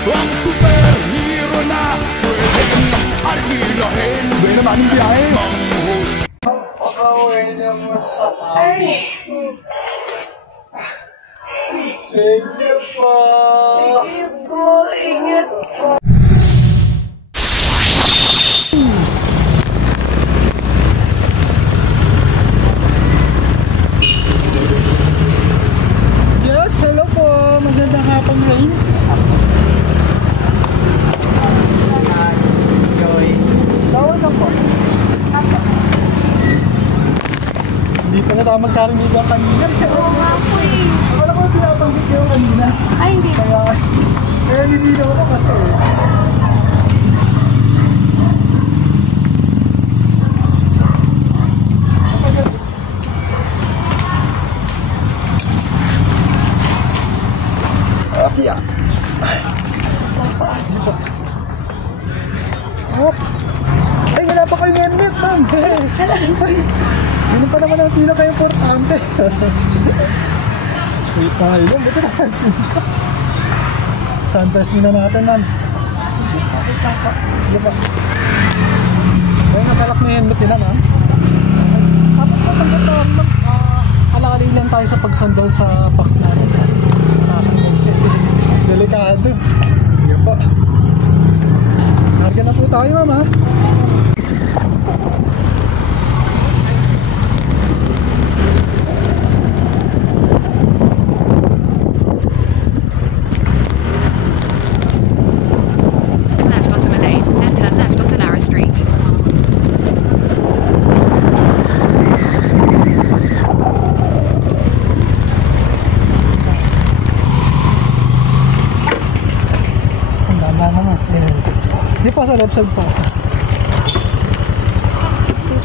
Ang superhero na pwedeng arkilahin. Pwede naman ang biyahe. Pakaway naman sa kami. Thank you po. Sige po, ingat po. Yes, hello po. Magandang hapon, Rain. Joy. Tawa na po. Hindi pa na tayo magkarinigan kanina. Oo nga po eh. Wala ko pinapanggit kayo kanina. Ay, hindi. Kaya nilinaw ko kasi Apia. Ay, wala pa kayo helmet, ma'am. Yun pa naman ang pinaka-importante. Wait na ngayon, buti nakansin ka. Sunrise muna natin, ma'am. Diba? Kaya natalak na yung helmet nila, ma'am. Tapos po, alakali lang tayo sa pagsandal sa box natin. Delikado. Yan po. Narga na po tayo, ma'am, ha? Left onto Malay, and turn left onto Lara Street. Di po sa left side po. Thank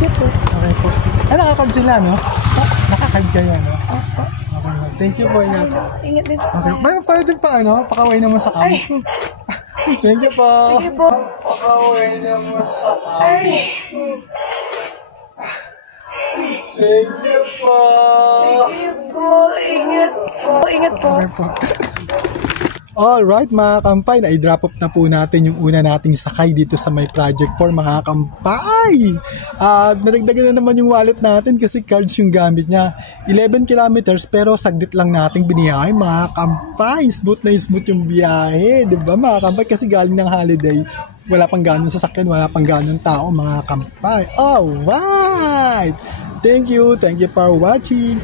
you po. Okay po. Ay, nakakard sila, no? Nakakard kayo, no? Okay. Thank you po, ingat. Ingat din po. Okay. May pwede pa, ano? Pakaway naman sa kami. Thank you po. Sige po. Pakaway naman sa kami. Thank you po. Sige po, ingat po. Ingat po. Okay po. Alright mga kampay, na-drop off na po natin yung una nating sakay dito sa may Project 4 mga kampay. Nadagdagan na naman yung wallet natin kasi cards yung gamit niya. 11 kilometers pero saglit lang nating biniyahe mga kampay. Smooth na smooth yung biyahe, diba mga kampay? Kasi galing ng holiday, wala pang ganun sasakyan, wala pang ganun tao mga kampay. Alright! Thank you for watching.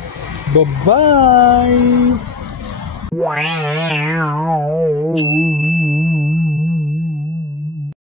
Bye-bye! Wow.